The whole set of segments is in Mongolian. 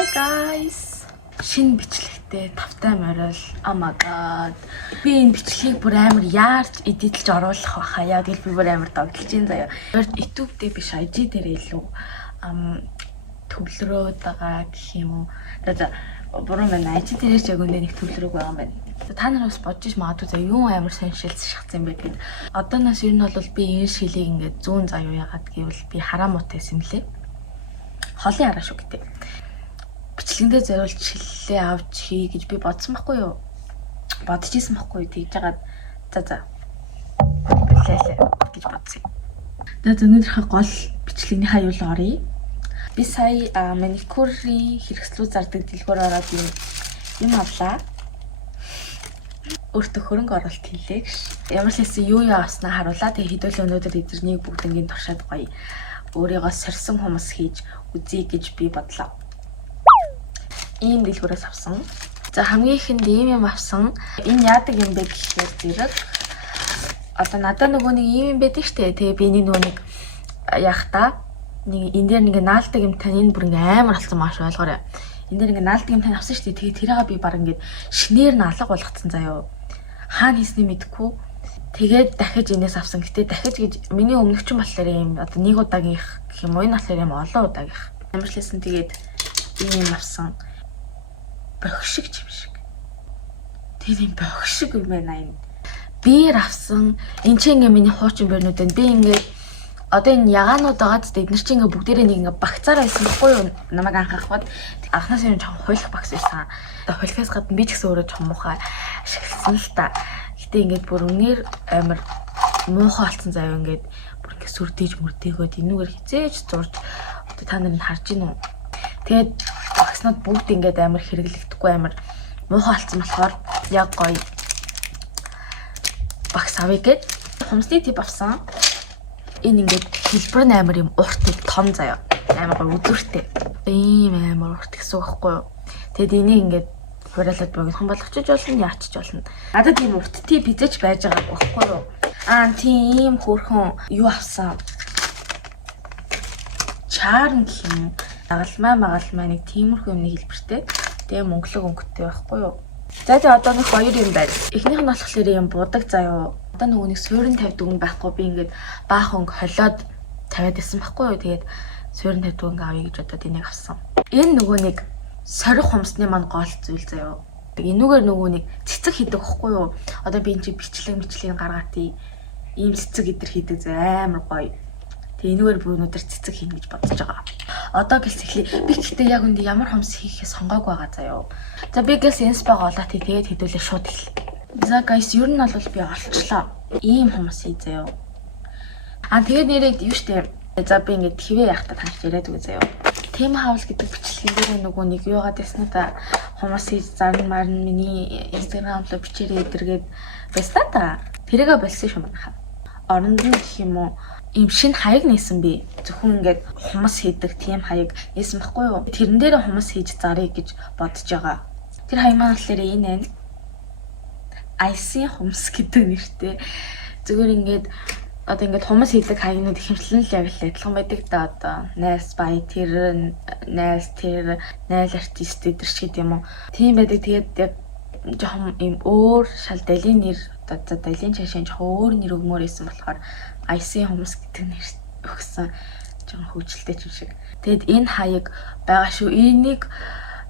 Hi guys. Шинэ бичлэгтэй тавтай морил. Oh my god. Би энэ бичлэгийг бүр амар яарч эдитэлж оруулах байхаа. Яг л би бүр амар догдолж ин заяа. YouTube дээр биш IG дээр илүү төвлөрөөд байгаа гэх юм уу. За буруу байна. IG дээрээс яг өндөө нэг төвлөрөөг байгаа юм байна. Та нар бас бодож магадгүй за юу амар сонирхолтой шахсан бэ гэд. Одооноос ер нь бол би энэ шилийг ингээд зүүн заяа яагаад гэвэл би хараа муутай юм лээ. Холын хараа шүү гэдэг. Бичлэгэндээ зориулж шиллээ авч хий гэж би бодсон байхгүй юу? Бодож исэн байхгүй юу? Тэгж жагаад за билээлээ гэж бодсон. Тэгээд өнөөдрийнхээ гол бичлэгийн хаяул оръё. Би сая маникюрын хэрэгслүүд зардаг дэлгүүр ороод юм авлаа. Өөртөө хөрөнгө оруулалт хийлээ гэж. Ямар ч хэсэг юу авснаа харуулаа. Тэгээд хэдүүлээ өнөөдөр эдгэрнийг бүгднийг туршаад гоё. Өөрийгөө сорьсон хүмүүс хийж үзье гэж би бодлоо. Ийм дэлгүүрээс авсан. За хамгийн ихэнд ийм авсан. Энэ яадаг юм бэ гэхээр зэрэг одоо надад нөгөө нэг ийм юм байдаг штэ. Тэгээ би нөгөө нэг яах та нэг энэ дээр нэг наалдаг юм тань энэ бүр амар болсон маш ойлгоорой. Энэ дээр нэг наалдаг юм тань авсан штэ. Тэгээ тэрийг би баг ингээд шинээр нь алга болгоцсон заяо. Хаана хийсний мэдэхгүй. Тэгээд дахиж энэс авсан. Гэтэ дахиж гэж миний өмнөгчн болохоор юм одоо нэг удаагийнх гэх юм уу энэ болохоор юм олон удаагийнх. Амарласан тэгээд ийм авсан. Бохшиг юм шиг. Тэр юм бохшиг юм байна энэ. Биер авсан. Энд чинь ингээ миний хуучин биернүүд байна. Би ингээ одоо энэ ягаанууд байгаа ч эдгээр чинь ингээ бүгдээрээ нэг ингээ багцаараа байсан байхгүй юу? Намайг анхаахад анхнаас юм жоохон хуйлах багс байсан. Одоо хуйлахаас гадна би ч гэсэн өөрөө жоохон муухай ашигласан л та. Гэтэ ингээд бүр өнөр амар муухай болсон заяа ингээд бүр ингээ сүрдэж мөрдөөгөөд энүүгээр хизээж зурж одоо та нар нь харж гинүү. Тэгээд багснууд бүгд ингээд амар хэрэглэгдэхгүй амар муухай болсон болохоор яг гоё багс авъя гэд хумсны тип авсан. Энэ ингээд хэлбэр нь амар юм урт том заяа. Амар гоё үзүүртэй. Ийм амар урт гэсэн үг байхгүй юу? Тэгэд энийг ингээд хураалаад богинохон болгочих болно, яачих болно. Надад ийм урт тип бизэж байж байгаа байхгүй юу? Тийм хөөрхөн юу авсан? Чарм гэх юм. Магалмай нэг тиймэрхүү юмны хэлбэртэй. Тэгээ мөнгөлөг өнгөтэй байхгүй юу? За одоо нэг хоёр юм байна. Эхнийх нь болохоор юм будаг заяа. Одоо нөгөө нэг суурин тавьдаг юм байхгүй би ингээд баах өнгө холиод тавиад исэн байхгүй юу? Тэгээд суурин тавьдаг өнгө авъя гэж бодоод энийг авсан. Энэ нөгөө нэг сорих хумсны мань гол зүйл заяа. Энүүгээр нөгөө нэг цэцэг хийдэг байхгүй юу? Одоо би энэ чи бичлэг гаргаатыг ийм цэцэг идэр хийдэг амар гоё. Тэгээ энүүгээр бүр өнөдөр цэцэг хийнэ гэж бодож байгаа. Одоо гэлс эхлэе. Би гэхдээ яг үндэ ямар хумс хийхээ сонгоог байгаа заяа. За би гэлс инспаг олоод тэгээд хэдүүлээ шууд эхэллээ. За guys, ер нь бол би олчлоо. Ийм хумс хий заяа. Тэгээд нэрээд юу штэ. За би ингээд твэ яхта таньж яриад үгүй заяа. Тем хаус гэдэг бичлэгэн дээр нөгөө нэг юугаад ясна та хумс хийж зарн марн миний инстаграм руу бичээрэй эдэргээд байста та. Тэрийгэ болсон шүү манайха. Оронд нь гэх юм уу ийм шин хаяг нээсэн би. Зөвхөн ингээд хумс хийдэг тийм хаяг нээсэн байхгүй юу? Тэрэн дээр хумс хийж зарыг гэж бодож байгаа. Тэр хаяг маань болохоор энэ айсын хумс гэдэг нэртэй. Зүгээр ингээд одоо ингээд хумс хийдэг хаягнууд хэмтлэн л яг л адилхан байдаг да одоо. Найс бай тэр найс тэр найл артист эдэр шиг юм уу. Тийм байдаг. Тэгээд яг жоохон ийм өөр шал далийн нэр одоо далийн чашаан жоохон өөр нэр өгмөр байсан болохоор айсын хумс гэдэг нэр өгсөн жоохон хөвчлөлтэй юм шиг. Тэгэд энэ хаяг байгаа шүү. Энийг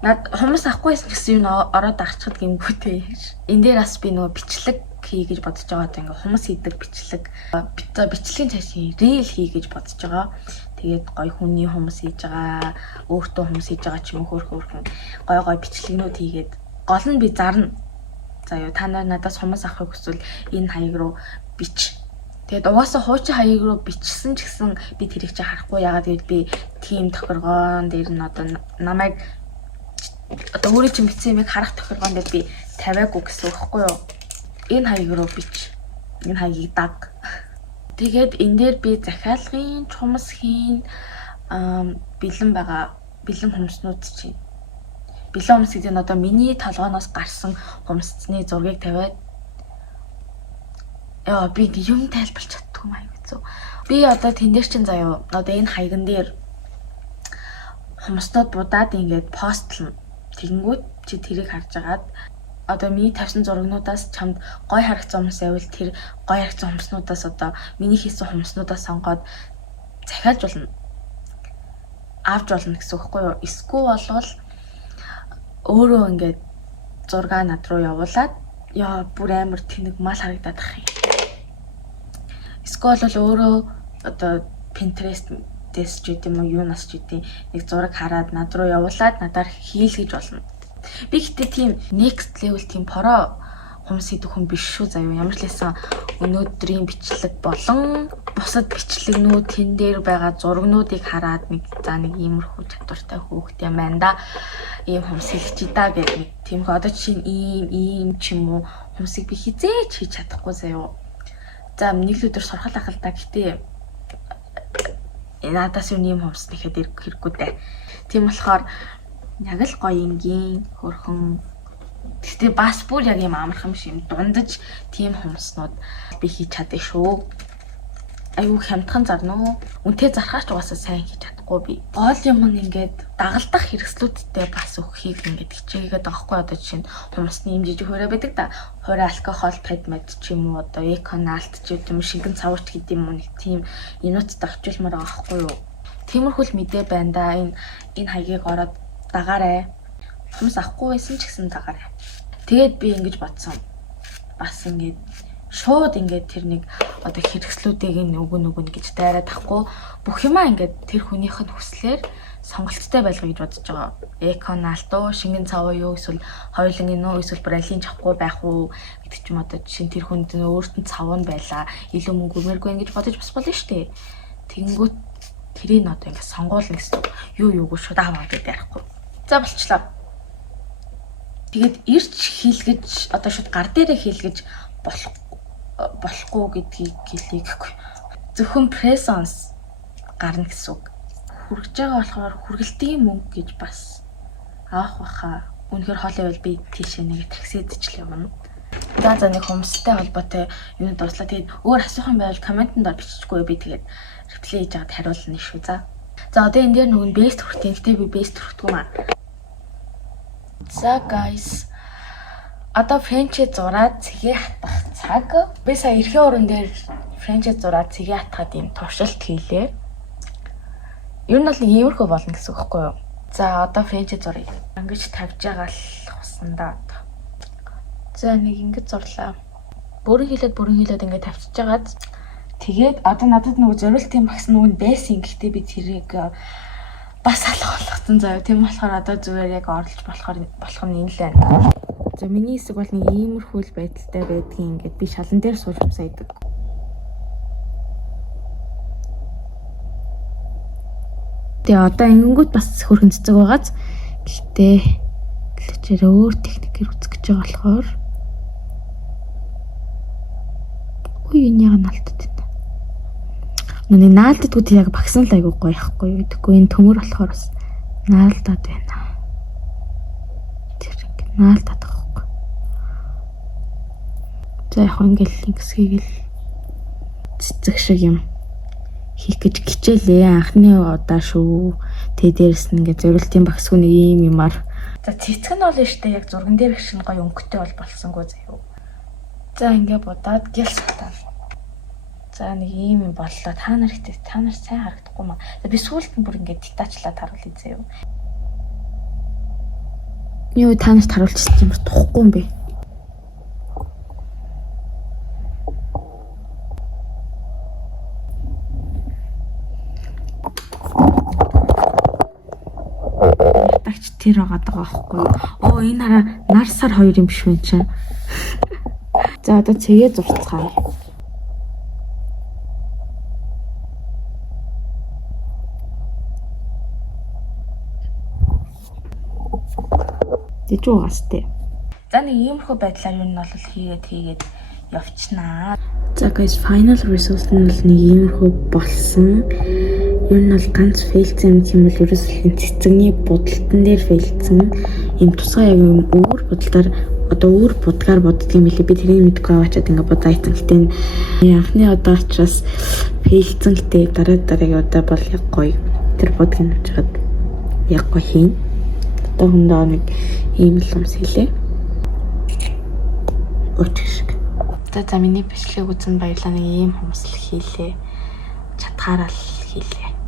над хумс авахгүй гэсэн юм ороод авчихад гингүүтэй. Энэ дээр бас би нөгөө бичлэг хий гэж бодож байгаа. Одоо ингээ хумс хийдэг бичлэг. Бичлэгийн цаашийн рeel хий гэж бодож байгаа. Тэгээд гой хүний хумс хийж байгаа, өөртөө хумс хийж байгаа ч юм уу хөөрхөн гой бичлэгнүүд хийгээд гол нь би зарна. За юу та нар надаас хумс авахыг хүсвэл энэ хаяг руу бич. Тэгээд угаасаа хуучин хаяг руу бичсэн ч гэсэн би тэрийг чи харахгүй яагаад гэвэл би тим тохиргоон дээр нь одоо намайг одоо өөрөө чинь бичсэн юмыг харах тохиргоон дээр би тавиагүй гэсэн үг байхгүй юу? Энэ хаяг руу бич. Энэ хаягийг даг. Тэгээд энэ дээр би захиалгын хумс хийн бэлэн байгаа. Бэлэн хумснууд чинь. Бэлэн хумс гэдэг нь одоо миний толгооноос гарсан хумсцны зургийг тавиад би юм тайлбарч чаддгүй маяг үзв. Би одоо тэн дээр чин заяа. Одоо энэ хаяган дээр Хумснууд будаад ингээд постлно. Тэгэнгүүт чи тэрийг харж агаад одоо миний тавьсан зурагнуудаас чамд гой харагдсан хүмүүс байвал тэр гой харагдсан хүмүүснуудаас одоо миний хийсэн хүмүүснуудаас сонгоод захиалж болно. Авч болно гэсэн үг байхгүй юу? Эсвэл болвол өөрөө ингээд зургаа над руу явуулаад яа бүр амар тэнэг мал харагдаад ах юм. Эсвэл бол өөрөө одоо Pinterest дэс ч гэдэм үү юунаас ч гэдэм нэг зураг хараад над руу явуулаад надаар хийлгэж болно. Би гэхдээ тийм next level тийм поро хүмүүс идэх хүн биш шүү заяа. Ямар ч лээсэн өнөөдрийн бичлэг болон бусад бичлэгнүүд тэн дээр байгаа зурагнуудыг хараад нэг иймэрхүү чадвартай хөөхт юм байна да. Ийм хүмүүс хэлчих да гэдэг нэг тийм одоо чинь ийм ч юм уу хүмүүсийг би хизээч хийж чадахгүй заяа. За нэг л өдөр сурхал ахал та гэхдээ надаас юу нэм хүмүүс нэхэд хэрэггүй дээ. Тийм болохоор яг л гоё ингийн хөрхөн. Гэхдээ бас бүр яг юм амархан юм дундаж тийм хүмүүснүүд би хийж чаддаг шүү. Аюу хямдхан зарна уу? Үнтэй зархаач угаасаа сайн хийж чадахгүй би. Гол юм нь ингээд дагалдах хэрэгслүүдтэй бас өгөхийг ингээд хичээгээд байгаа хгүй одоо жишээ нь хүмүүсний юм жижиг хуурай байдаг да. Хуурай алкогол, предмет ч юм уу одоо эконалт ч юм шингэн цаварч гэдэг юм уу нэг тийм энүүцтэй очилмаар байгаа хгүй юу. Тиймэрхүүл мэдээ байна да. Энэ хаягийг ороод дагаарай. Хүмүүс авахгүй байсан ч гэсэн дагаарай. Тэгээд би ингэж бодсон. Бас ингэж шууд ингээд тэр нэг одоо хэрэгслүүдийг өгнө гэж дайраад тахгүй бүх юмаа ингээд тэр хүнийх нь хүслээр сонголттой байлгаа гэж бодож байгаа. Эконалт уу, шингэн цав юу эсвэл хоёулангийн нөө эсвэл бралин авахгүй байх уу гэдэг ч юм одоо жишээ нь тэр хүнд нь өөрт нь цав нь байла илүү мөнгө өмөргүй ингэж бодож бас болно шүү дээ. Тэгэнгүүт тэрийг одоо ингээд сонгуулна гэсэн юу шууд аваа гэдэг ярихгүй. За болчлоо. Тэгээд ирч хийлгэж одоо шууд гар дээрээ хийлгэж болохгүй гэдгийг хэлээгүй. Зөвхөн presence гарна гэсэн үг. Хүргэж байгаа болохоор хүргэлтийн мөнгө гэж бас авах баха. Үнэхээр хоол байвал би тийшээ нэг такси идчихлээ юм. За нэг хүмүүстэй холбоотой юм дурслаа. Тэгээд өөр асуух юм байвал комментэнд биччихгүй би тэгээд реплей хийж аваад хариулна шүү. За одоо энэ дээр нөгөө best хүртээ. Гэтэ би best хүртгүй маа. За guys одоо франчайз зураад цэгээ хатах цаг. Би сая эрхийн уран дээр франчайз зураад цэгээ хатахад юм туршилт хийлээ. Ер нь бол нэг иймэрхүү болно гэсэн үг байхгүй юу? За одоо франчайз зуръя. Ингэж тавьж байгаа л хусандаа. За нэг ингэж зурлаа. Бүрэн хилээд ингэж тавьчихж байгаад тэгээд одоо надад нөгөө зориултын багс нөгөө байсан. Гэхдээ би тэрийг бас алах болгосон заяа. Тийм болохоор одоо зүгээр яг орлож болох нь энэ л байна. За миний хэсэг бол нэг иймэрхүү л байдалтай байдгийн ингээд би шалан дээр сууж юмсайдаг. Тэгээ одоо ингэнгүүт бас хөрхөн цэцэг байгааз. Гэхдээ тэр өөр техникээр үзэх гэж байгаа болохоор энэ яг наалтад байна. Нүний наалтдгууд яг багсан л айгүй гоё ихгүй юу. Тэгэхгүй энэ төмөр болохоор бас наалтад байна. Тэр ингэ наалтад байгаа. За яг ингээл ингэсгийг л цэцэг шиг юм хийх гэж хичээлээ. Анхны удаа шүү. Тэгээ дээрэс нь ингээ зориултын багсгүй нэг ийм юмар. За цэцэг нь бол штэ яг зурган дээр их шин гоё өнгөтэй болсонгүй заяа. За ингээ будаад гэл сатаа. За нэг ийм юм боллоо. Та нар сайн харагдахгүй маа. Би сүүлд нь бүр ингээ детачлаад харуулъя заяа. Юу та нарт харуулчихсан юм тухгүй юм бэ? Тэр байгаа байхгүй. Энэ хараа нар сар 2 юм биш үү чинь. За одоо цэгээ зурцгаая. Тэжүүгастэй. За нэг иймэрхүү байдлаар юу нь бол хийгээд явчихнаа. За guys final result нь бол нэг иймэрхүү болсон. Ер нь бол ганц фейлцсэн юм бол ерөөсөө цэцэгний будалтан дээр фейлцсэн. Им тусгай яг юм өөр будалтаар одоо өөр будгаар боддөг юм билээ. Би тэрийг мэдгүй аваачаад ингээ бодоайцсан. Гэтэ анхны удаа учраас фейлцсэн гэтээ дараа удаа бол яг гоё. Тэр будгийг авчаад яггүй хийн. Одоохондоо нэг ийм л юмс хийлээ. Өчгш. За миний бичлэг үзэн баярлалаа. Нэг ийм хүмүүс л хийлээ. Чадхаараа л хийлээ.